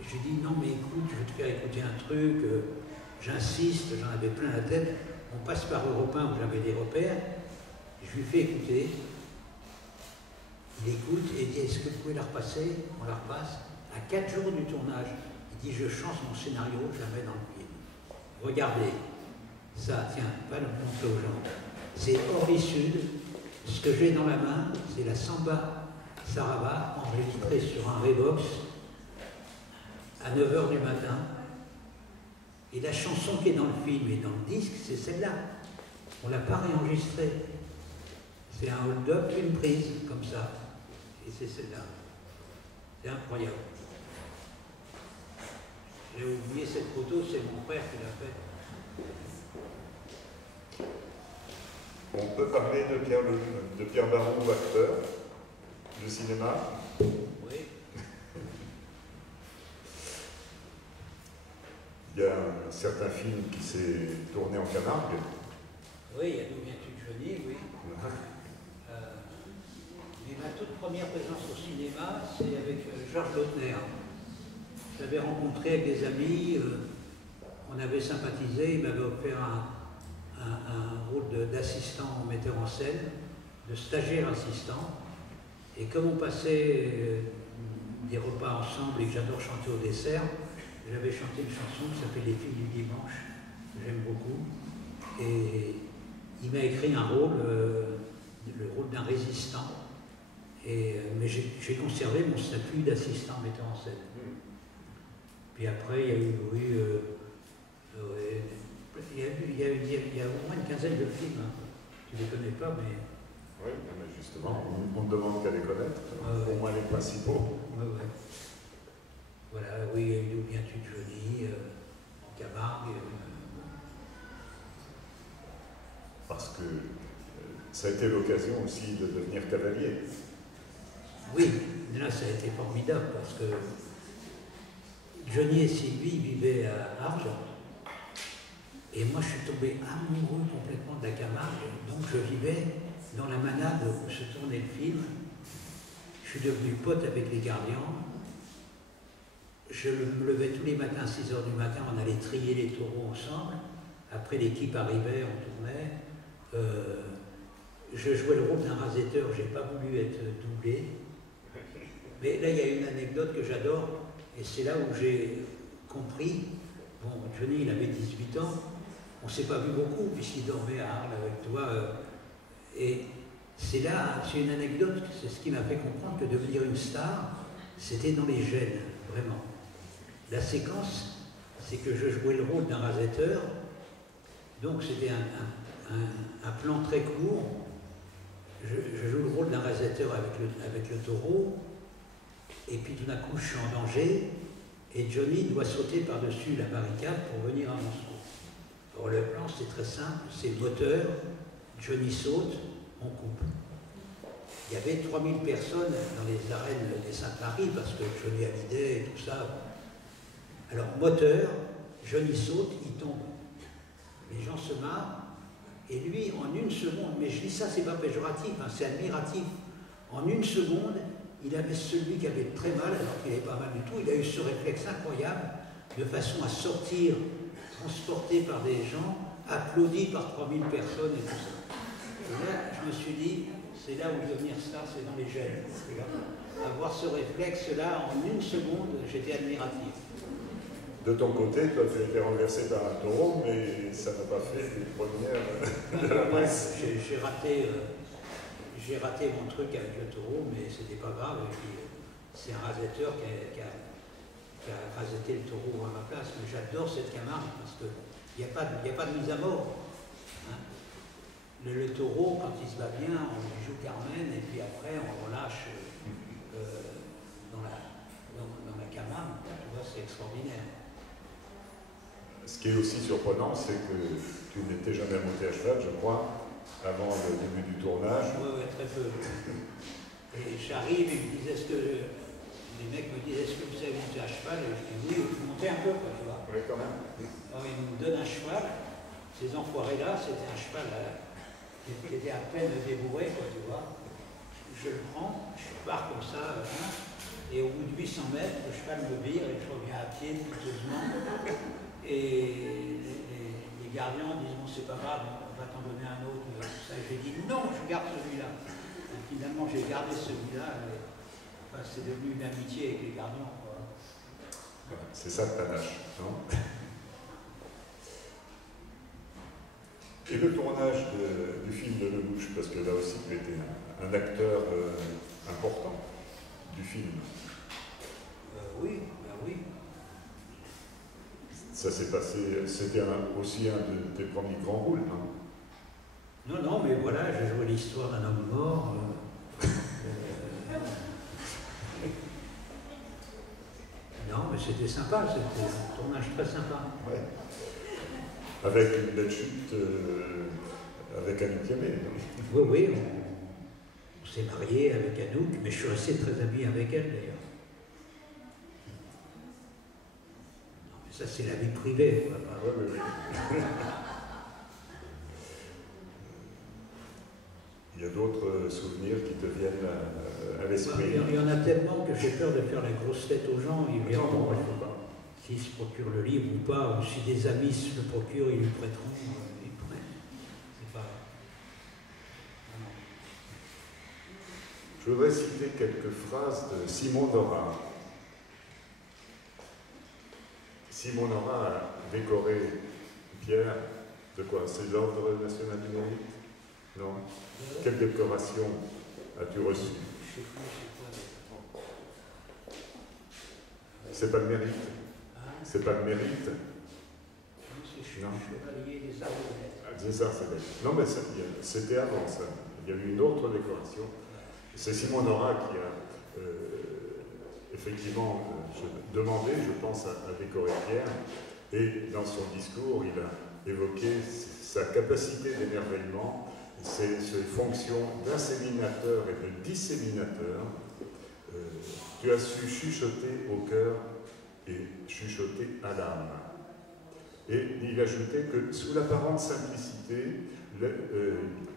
Et je lui dis « Non, mais écoute, je vais te faire écouter un truc. J'insiste, j'en avais plein la tête. On passe par Europe 1 où j'avais des repères. » Je lui fais écouter. Il écoute et dit « Est-ce que vous pouvez la repasser ?» On la repasse. À 4 jours du tournage, il dit « Je change mon scénario, je la mets dans le film. Regardez, ça, tiens, pas le montrer aux gens. C'est Orly Sud. Ce que j'ai dans la main, c'est la Samba Sarava, enregistrée sur un Revox à 9 h du matin. Et la chanson qui est dans le film et dans le disque, c'est celle-là. On ne l'a pas réenregistrée. C'est un hold-up, une prise, comme ça. Et c'est celle-là. C'est incroyable. J'ai oublié cette photo, c'est mon frère qui l'a faite. On peut parler de Pierre Baron, acteur de cinéma. Oui. Il y a un certain film qui s'est tourné en Camargue. Oui, il y a D'où viens-tu Johnny, oui. Mais ma toute première présence au cinéma, c'est avec Georges Lautner. Je l'avais rencontré avec des amis, on avait sympathisé, il m'avait offert un rôle d'assistant metteur en scène, de stagiaire assistant. Et comme on passait des repas ensemble et que j'adore chanter au dessert, j'avais chanté une chanson qui s'appelle Les filles du dimanche, que j'aime beaucoup. Et il m'a écrit un rôle, le rôle d'un résistant. Mais j'ai conservé mon statut d'assistant metteur en scène. Puis après, il y a eu, il y a au moins une quinzaine de films. Hein. Tu ne les connais pas, mais... Oui, mais justement, on ne demande qu'à les connaître, au moins les principaux. Ouais. Voilà, oui, il y a eu D'où viens-tu Johnny, en Camargue. Parce que ça a été l'occasion aussi de devenir cavalier. Oui, là ça a été formidable parce que Johnny et Sylvie vivaient à Argent. Et moi je suis tombé amoureux complètement de la Camargue. Donc je vivais dans la manade où se tournait le film. Je suis devenu pote avec les gardiens. Je me levais tous les matins à 6 h du matin, on allait trier les taureaux ensemble. Après l'équipe arrivait, on tournait. je jouais le rôle d'un rasetteur, j'ai pas voulu être doublé. Mais là, il y a une anecdote que j'adore, et c'est là où j'ai compris. Bon, Johnny, il avait 18 ans, on ne s'est pas vu beaucoup, puisqu'il dormait à Arles avec toi. Et c'est là, c'est une anecdote, c'est ce qui m'a fait comprendre que devenir une star, c'était dans les gènes, vraiment. La séquence, c'est que je jouais le rôle d'un rasetteur, donc c'était un plan très court. Je joue le rôle d'un rasetteur avec le taureau, et puis tout d'un coup je suis en danger, et Johnny doit sauter par-dessus la barricade pour venir à mon secours. Alors le plan c'est très simple, c'est moteur, Johnny saute, on coupe. Il y avait 3000 personnes dans les arènes des Sainte-Marie, parce que Johnny Hallyday et tout ça. Alors moteur, Johnny saute, il tombe. Les gens se marrent, et lui, en une seconde, mais je dis ça, c'est pas péjoratif, hein, c'est admiratif. En une seconde, il avait celui qui avait très mal, alors qu'il n'avait pas mal du tout, il a eu ce réflexe incroyable, de façon à sortir, transporté par des gens, applaudi par 3000 personnes et tout ça. Et là, je me suis dit, c'est là où devenir star, c'est dans les gènes. Avoir ce réflexe-là, en une seconde, j'étais admiratif. De ton côté, toi, tu as été renversé par un taureau, mais ça n'a pas fait les premières de la presse. J'ai raté mon truc avec le taureau, mais c'était pas grave. Et puis, c'est un rasetteur qui a rasetté le taureau à ma place. Mais j'adore cette camarade parce qu'il n'y a pas de mise à mort. Hein. Le taureau, quand il se bat bien, on lui joue Carmen, et puis après, on relâche dans la camarade. Tu vois, c'est extraordinaire. Ce qui est aussi surprenant, c'est que tu n'étais jamais monté à cheval, je crois, avant le début du tournage. Oui, très peu. Et j'arrive et ils me disent, les mecs me disent, est-ce que vous savez monter à cheval? Et je dis, oui, il faut monter un peu, quoi, tu vois. Oui, quand même. Alors ils me donnent un cheval, ces enfoirés-là, c'était un cheval qui était à peine débourré, quoi, tu vois. Je le prends, je pars comme ça, et au bout de 800 mètres, le cheval me vire et je reviens à pied, piteusement. Et les gardiens disent, bon, c'est pas grave, on va t'en donner un autre. Ça, j'ai dit, non, je garde celui-là. Et finalement, j'ai gardé celui-là. Enfin, c'est devenu une amitié avec les gardiens. C'est ça le panache, non? Et le tournage du film de Lelouch, parce que là aussi, tu étais un acteur important du film. Oui, ben oui. Ça s'est passé, c'était aussi un de tes premiers grands rôles, non? Non, mais voilà, j'ai joué l'histoire d'un homme mort. Non, mais c'était sympa, c'était un tournage très sympa. Ouais. Avec une belle chute avec Anouk Aimée. Oui, on s'est marié avec Anouk, mais je suis resté très ami avec elle d'ailleurs. Non, mais ça c'est la vie privée. Oui. Il y a d'autres souvenirs qui te viennent à l'esprit. Il y en a tellement que j'ai peur de faire la grosse tête aux gens. Ils verront. Non, il ne faut pas. S'ils se procurent le livre ou pas, ou si des amis se le procurent, ils lui prêteront, ils prennent. C'est pas... Non. Je voudrais citer quelques phrases de Simon Nora. Simon Nora a décoré Pierre de quoi? C'est l'Ordre national du mérite? Non? Quelle décoration as-tu reçue? Je sais plus, C'est pas le mérite. C'est pas le mérite. Non, chevalier des arts de lettres. C'est ça, c'est lettres. Non, mais c'était avant ça. Il y a eu une autre décoration. C'est Simon Nora qui a effectivement demandé, je pense, à décorer Pierre. Et dans son discours, il a évoqué sa capacité d'émerveillement, ses fonctions d'inséminateur et de disséminateur. Tu as su chuchoter au cœur et chuchoter à l'âme. Et il ajoutait que sous l'apparente simplicité,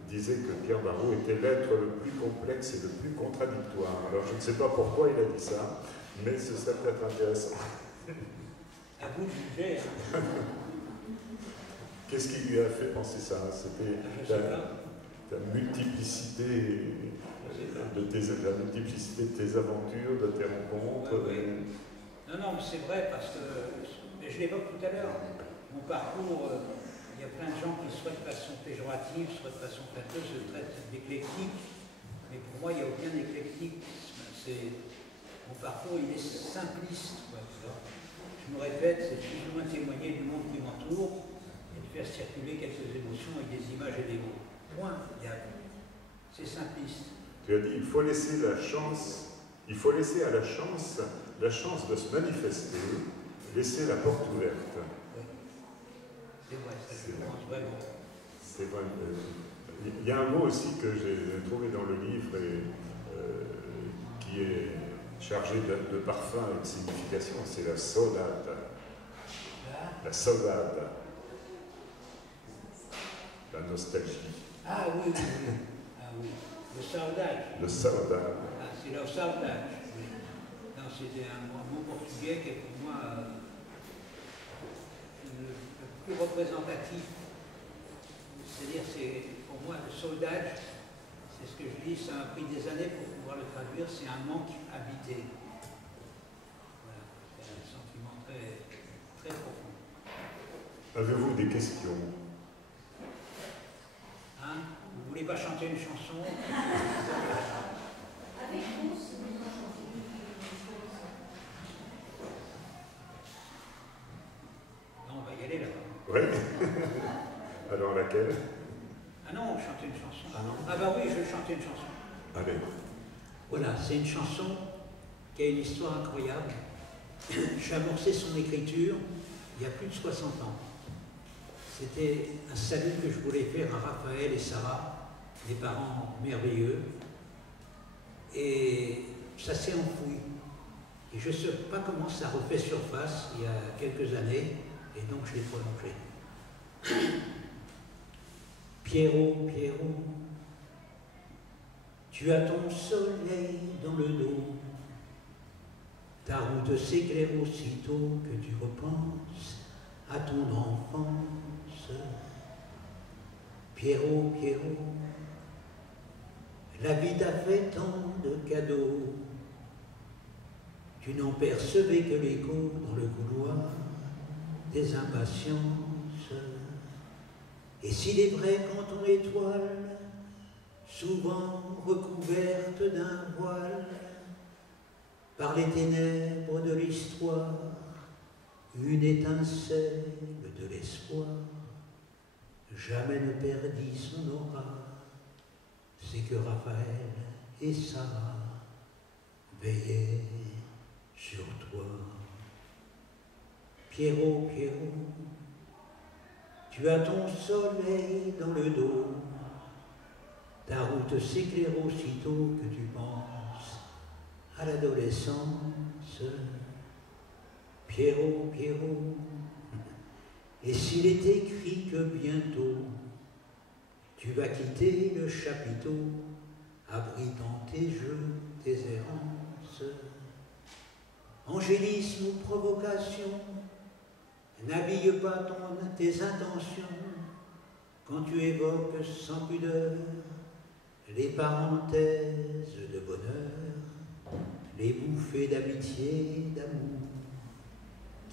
disait que Pierre Barrault était l'être le plus complexe et le plus contradictoire. Alors je ne sais pas pourquoi il a dit ça, mais ce serait peut-être intéressant. À vous de juger. Qu'est-ce qui lui a fait penser ça? C'était la multiplicité de tes aventures, de tes rencontres. Non, non, mais c'est vrai, parce que je l'évoque tout à l'heure. Mon parcours, il y a plein de gens qui, soit de façon péjorative, soit de façon flatteuse, se traitent d'éclectique. Mais pour moi, il n'y a aucun éclectisme. Mon parcours, il est simpliste. Quoi, je me répète, c'est plus ou moins témoigner du monde qui m'entoure et de faire circuler quelques émotions avec des images et des mots. Point. C'est simpliste. Tu as dit, il faut laisser à la chance de se manifester, laisser la porte ouverte. Oui. C'est vrai, ça je pense vraiment. C'est vrai. Il y a un mot aussi que j'ai trouvé dans le livre et qui est chargé de parfum et de signification, c'est la saudade. La saudade. La nostalgie. Ah oui, oui, oui. Ah, oui. Le saudade. Le saudade. Ah, c'est le saudade. Oui. Non, c'était un mot portugais qui est pour moi le plus représentatif. C'est-à-dire, c'est pour moi le saudade, c'est ce que je dis, ça m'a pris des années pour pouvoir le traduire, c'est un manque habité. Voilà, c'est un sentiment très, très profond. Avez-vous des questions? Hein? Vous voulez pas chanter une chanson? Avec vous, Non, on va y aller là. Oui. Alors laquelle? Ah non, chanter une chanson. Ah non? Ah bah oui, je vais chanter une chanson. Allez. Voilà, c'est une chanson qui a une histoire incroyable. J'ai amorcé son écriture il y a plus de 60 ans. C'était un salut que je voulais faire à Raphaël et Sarah, des parents merveilleux. Et ça s'est enfoui. Et je ne sais pas comment ça refait surface il y a quelques années, et donc je l'ai prolongé. Pierrot, Pierrot, tu as ton soleil dans le dos. Ta route s'éclaire aussitôt que tu repenses à ton enfance. Pierrot, Pierrot, la vie t'a fait tant de cadeaux. Tu n'en percevais que l'écho dans le couloir des impatiences. Et s'il est vrai qu'en ton étoile, souvent recouverte d'un voile, par les ténèbres de l'histoire, une étincelle de l'espoir, jamais ne perdit son aura, c'est que Raphaël et Sarah veillaient sur toi. Pierrot, Pierrot, tu as ton soleil dans le dos, ta route s'éclaire aussitôt que tu penses à l'adolescence. Pierrot, Pierrot, et s'il est écrit que bientôt tu vas quitter le chapiteau, abritant tes jeux, tes errances, angélisme ou provocation, n'habille pas tes intentions quand tu évoques sans pudeur les parenthèses de bonheur, les bouffées d'amitié, d'amour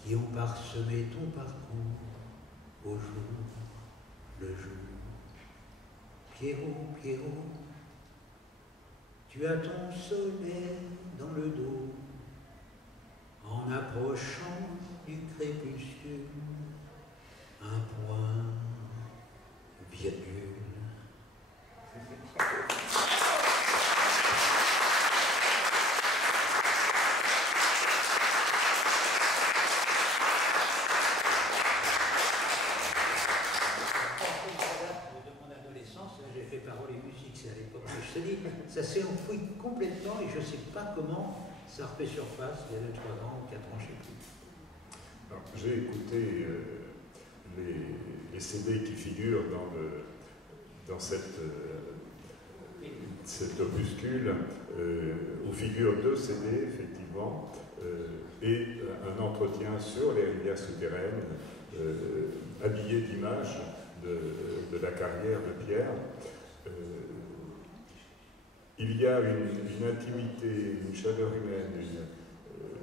qui ont parsemé ton parcours au jour le jour. Pierrot, Pierrot, tu as ton soleil dans le dos, en approchant du crépuscule, un point, virgule. J'ai fait parole et musique, c'est à l'époque. Je te dis, ça s'est enfoui complètement et je ne sais pas comment ça refait surface il y a 2, 3 ans, 4 ans, je ne sais plus. J'ai écouté les CD qui figurent dans cet opuscule, où figurent 2 CD, effectivement, et un entretien sur les rivières souterraines, habillé d'images de la carrière de Pierre. Il y a une intimité, une chaleur humaine,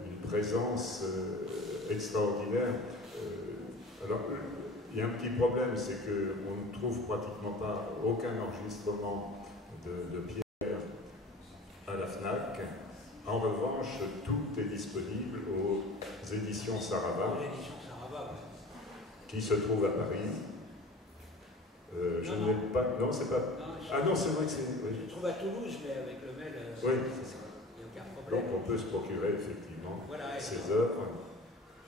une présence extraordinaire. Alors, il y a un petit problème, c'est qu'on ne trouve pratiquement pas aucun enregistrement de Pierre à la FNAC. En revanche, tout est disponible aux éditions Sarabas, qui se trouvent à Paris. Je n'ai pas. Non, c'est pas. Ah non, c'est vrai que c'est. Oui. Je trouve à Toulouse, mais avec le mail, oui. il n'y a aucun problème. Donc on peut se procurer effectivement voilà, ces œuvres.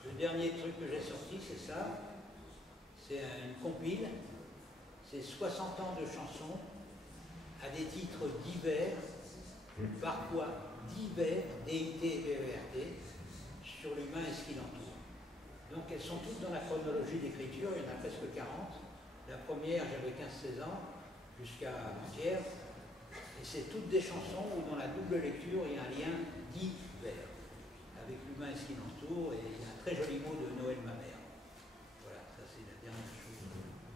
Le dernier truc que j'ai sorti, c'est ça. C'est une compile. C'est 60 ans de chansons à des titres divers, parfois divers, D-I-T-V-E-R-T, sur l'humain et ce qui l'entoure. Donc elles sont toutes dans la chronologie d'écriture, il y en a presque 40. La première, j'avais 15-16 ans, jusqu'à avant-hier, et c'est toutes des chansons où dans la double lecture, il y a un lien divers, avec l'humain et ce qui l'entoure, et il y a un très joli mot de Noël ma mère. Voilà, ça c'est la dernière chose.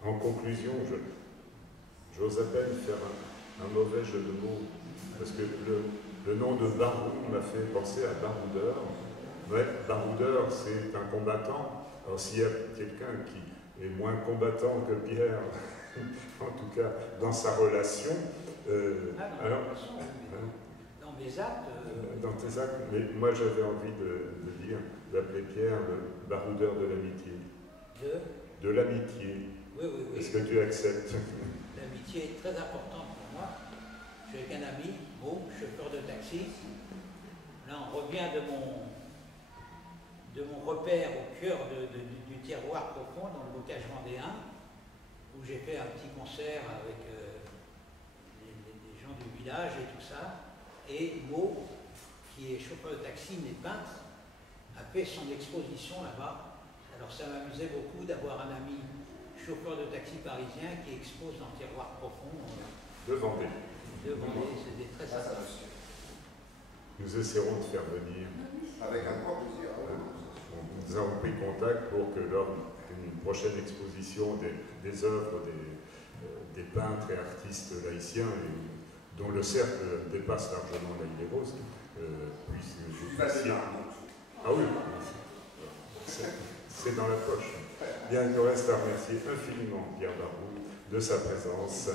En conclusion, j'ose à peine faire un mauvais jeu de mots, parce que le nom de Baroud m'a fait penser à baroudeur. Ouais, baroudeur, c'est un combattant. Alors s'il y a quelqu'un qui est moins combattant que Pierre, en tout cas dans sa relation, alors, dans mes actes... dans tes actes, mais moi j'avais envie de dire, d'appeler Pierre le baroudeur de l'amitié. De l'amitié. Oui, oui, oui. Est-ce que tu acceptes? L'amitié est très importante pour moi. Je suis avec un ami, Beau, chauffeur de taxi. Là, on revient de mon repère au cœur du terroir profond, dans le bocage vendéen, où j'ai fait un petit concert avec les gens du village et tout ça. Et Beau, qui est chauffeur de taxi mais peintre, a fait son exposition là-bas. Alors ça m'amusait beaucoup d'avoir un ami chauffeur de taxi parisien qui expose dans le terroir profond. De Vendée. De Vendée, c'était très sympa. Nous essaierons de faire venir. Avec un grand plaisir. Nous avons pris contact pour que lors d'une prochaine exposition des œuvres des peintres et artistes laïciens, dont le cercle dépasse largement la Île des Roses, puisse vous passer. Ah oui, c'est dans la poche. Bien, il nous reste à remercier infiniment Pierre Baroud de sa présence.